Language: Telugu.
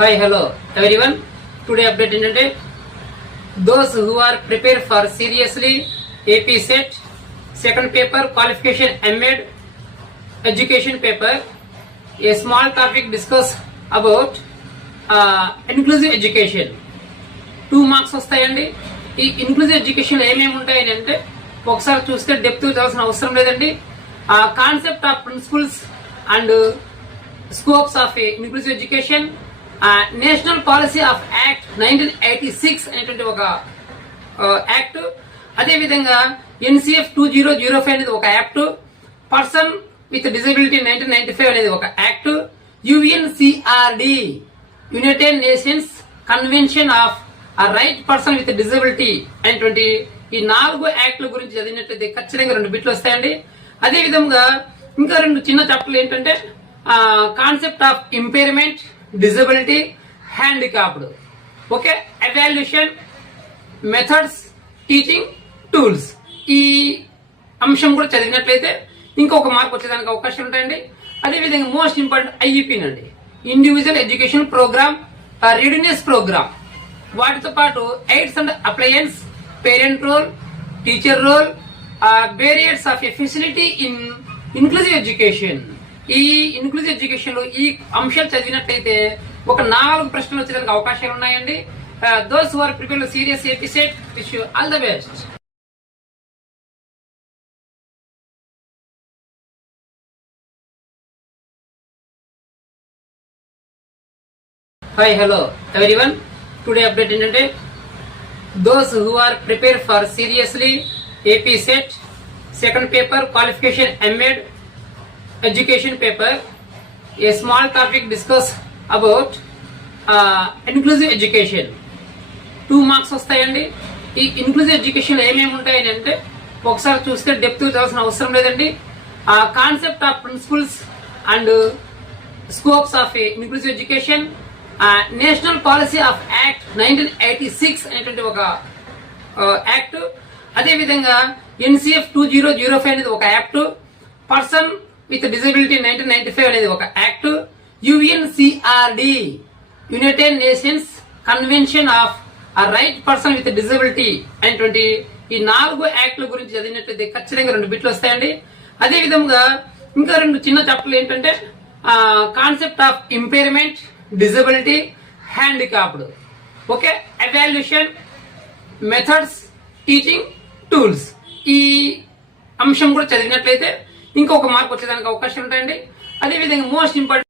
Hi, hello everyone. Today update ఏంటంటే those who are prepared for seriously AP set second paper qualification MEd education paper, a small topic discuss about inclusive education. 2 marks వస్తాయండి. ఈ ఇన్క్లూజివ్ ఎడ్యుకేషన్ ఏమేమి ఉంటాయని అంటే ఒకసారి చూస్తే డెప్త్ చదవాల్సిన అవసరం లేదండి. Concept of principles and scopes of inclusive education, national policy of act 1986 అనేటువంటి ఒక యాక్ట్, అదేవిధంగా NCF 2005 అనేది ఒక యాక్ట్, పర్సన్ విత్ డిజబిలిటీ 1995 అనేది ఒక act, UNCRD United nations convention of right person with disability అనేటువంటి ఈ 4 యాక్ట్ల గురించి చదివినట్లయితే ఖచ్చితంగా 2 బిట్లు వస్తాయండి. అదే విధంగా ఇంకా 2 చిన్న చాప్టర్లు ఏంటంటే concept of impairment, disability, handicapped, okay, evaluation, methods, teaching tools. ఈ అంశం కూడా చదివినట్లయితే ఇంకొక మార్క్ వచ్చేదానికి అవకాశం ఉంటాయండి. అదేవిధంగా మోస్ట్ ఇంపార్టెంట్ IEP నండి, individual education program, readiness program. వాటితో పాటు aids and appliance, parent role, teacher role, varieties of a facility in inclusive education. ఈ ఇన్క్లూజివ్ ఎడ్యుకేషన్ లో ఈ అంశాలు చదివినట్లయితే ఒక 4 ప్రశ్నలు వచ్చేదానికి అవకాశాలు ఉన్నాయండి. Those who are prepared serious AP set, wish you all the best. Hi, hello everyone. Today update ఏంటంటే those who are prepared for seriously AP set second paper qualification MEd education paper, a small topic discuss about inclusive education. 2 marks వస్తాయండి. ఈ ఇన్క్లూజివ్ ఎడ్యుకేషన్ ఏమేమి ఉంటాయని అంటే ఒకసారి చూస్తే డెప్త్ చదవాల్సిన అవసరం లేదండి. Concept of principles and scopes of inclusive education, national policy of act 1986 అనేటువంటి ఒక యాక్ట్, అదేవిధంగా NCF 2005 అనేది ఒక యాక్ట్, పర్సన్ విత్ డిజబిలిటీ 1995 అనేది ఒక act, UNCRD United nations convention of right person with disability అనేటువంటి ఈ 4 యాక్ట్ల గురించి చదివినట్లయితే ఖచ్చితంగా 2 బిట్లు వస్తాయండి. అదే విధంగా ఇంకా 2 చిన్న చాప్టర్లు ఏంటంటే concept of impairment, disability, handicapped, okay, evaluation, methods, teaching tools. ఈ అంశం కూడా చదివినట్లయితే ఇంకొక మార్క్ వచ్చేదానికి అవకాశం ఉంటాయండి. అదేవిధంగా మోస్ట్ ఇంపార్టెంట్